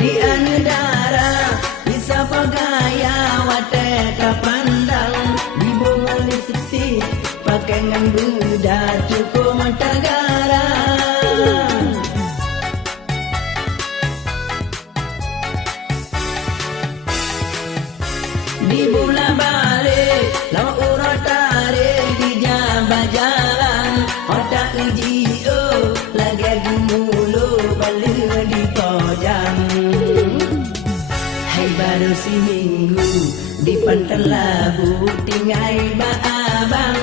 di anudara bisa pagaya wate kapandang di bunga lipstick pakai ngan budak cukup matagara di bola balik lawa urat tarik di jambah jalan otak uji lagi mulu balik di tojang hai baru si minggu di pantai labu tinggai ba abang